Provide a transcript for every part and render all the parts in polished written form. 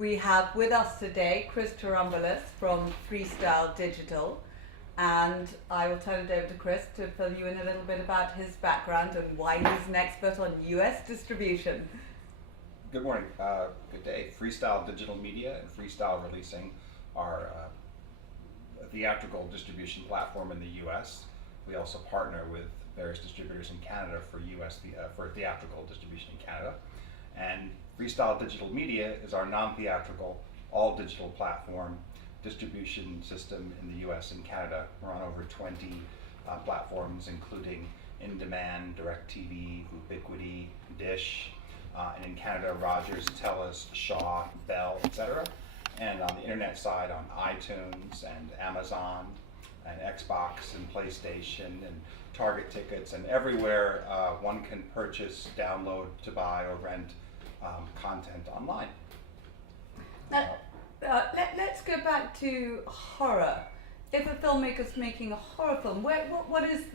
We have with us today Chris Tarumbalis from Freestyle Digital, and I will turn it over to Chris to fill you in a little bit about his background and why he's an expert on US distribution. Good morning, good day. Freestyle Digital Media and Freestyle Releasing are a theatrical distribution platform in the US. We also partner with various distributors in Canada for for theatrical distribution in Canada. And Freestyle Digital Media is our non-theatrical, all-digital platform distribution system in the US and Canada. We're on over 20 platforms, including In-Demand, DirecTV, Ubiquity, Dish, and in Canada, Rogers, TELUS, Shaw, Bell, etc. And on the internet side, on iTunes and Amazon and Xbox and PlayStation and Target tickets, and everywhere one can purchase, download, to buy, or rent content online. Now, let's go back to horror. If a filmmaker's making a horror film, what is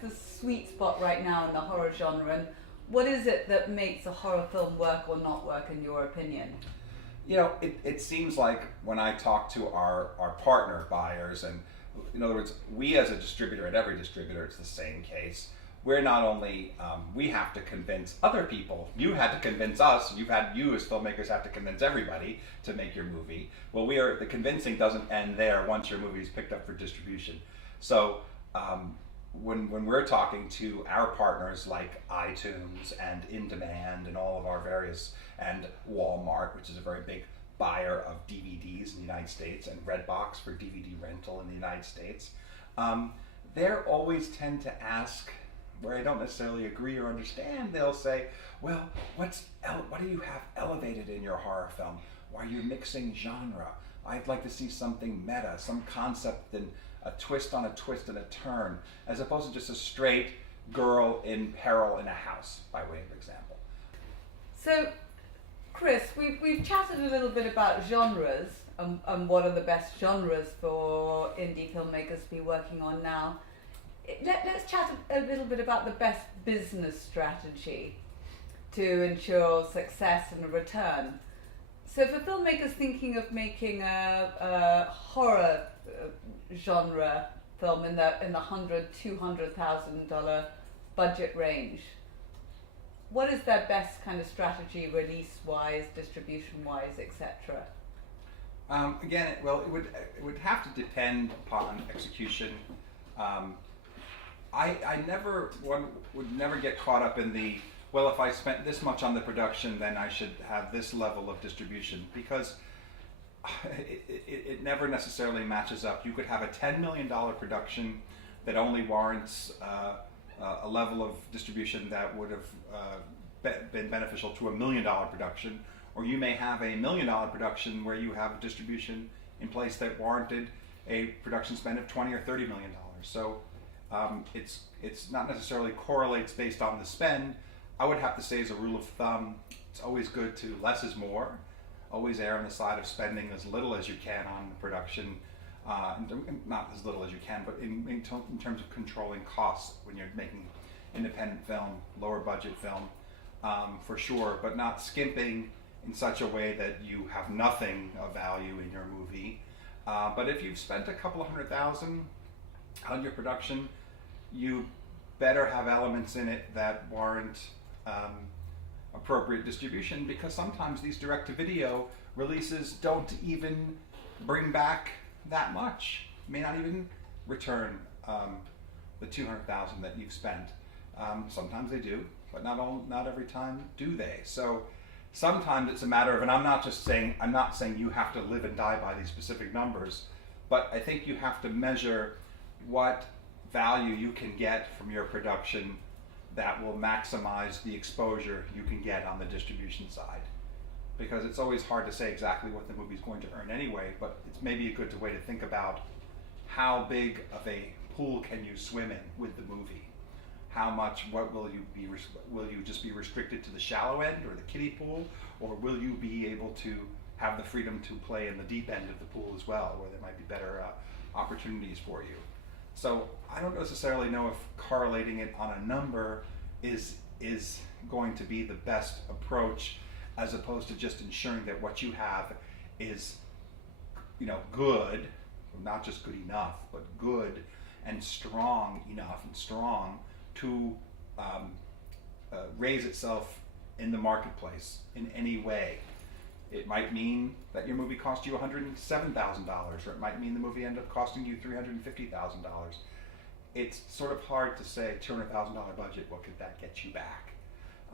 the sweet spot right now in the horror genre, and what is it that makes a horror film work or not work, in your opinion? You know, it seems like when I talk to our partner buyers, and in other words, we as a distributor, at every distributor, it's the same case. We're not only, we have to convince other people. You had to convince us, you as filmmakers have to convince everybody to make your movie. Well, the convincing doesn't end there once your movie is picked up for distribution. So when we're talking to our partners like iTunes and In-Demand and all of our various, and Walmart, which is a very big buyer of DVDs in the United States, and Redbox for DVD rental in the United States, they always tend to ask, where I don't necessarily agree or understand, they'll say, well, what do you have elevated in your horror film? Why are you mixing genre? I'd like to see something meta, some concept, and a twist on a twist and a turn, as opposed to just a straight girl in peril in a house, by way of example. So, Chris, we've chatted a little bit about genres and what are the best genres for indie filmmakers to be working on now. Let's chat a little bit about the best business strategy to ensure success and a return. So if a filmmaker's thinking of making a horror genre film in the $100,000-$200,000 budget range, what is their best kind of strategy, release-wise, distribution-wise, etc.? Again, it would have to depend upon execution. One would never get caught up in the, well, if I spent this much on the production, then I should have this level of distribution, because it never necessarily matches up. You could have a $10 million production that only warrants a level of distribution that would have been beneficial to $1 million production, or you may have a $1 million production where you have distribution in place that warranted a production spend of $20 or $30 million. So it's not necessarily correlates based on the spend. I would have to say, as a rule of thumb, it's always good to less is more. Always err on the side of spending as little as you can on the production, not as little as you can, but in terms of controlling costs when you're making independent film, lower budget film, for sure, but not skimping in such a way that you have nothing of value in your movie. But if you've spent a couple of $100,000 on your production, you better have elements in it that warrant appropriate distribution, because sometimes these direct-to-video releases don't even bring back that much, may not even return the $200,000 that you've spent. Sometimes they do, but not every time do they. So sometimes it's a matter of, and I'm not saying you have to live and die by these specific numbers, but I think you have to measure what value you can get from your production that will maximize the exposure you can get on the distribution side. Because it's always hard to say exactly what the movie's going to earn anyway, but it's maybe a good way to think about how big of a pool can you swim in with the movie. How much, what will you just be restricted to the shallow end or the kiddie pool, or will you be able to have the freedom to play in the deep end of the pool as well, where there might be better opportunities for you? So I don't necessarily know if correlating it on a number is going to be the best approach. as opposed to just ensuring that what you have is, good, not just good enough, but good and strong enough and strong to raise itself in the marketplace in any way. It might mean that your movie cost you $107,000, or it might mean the movie ended up costing you $350,000. It's sort of hard to say $200,000 budget, what could that get you back?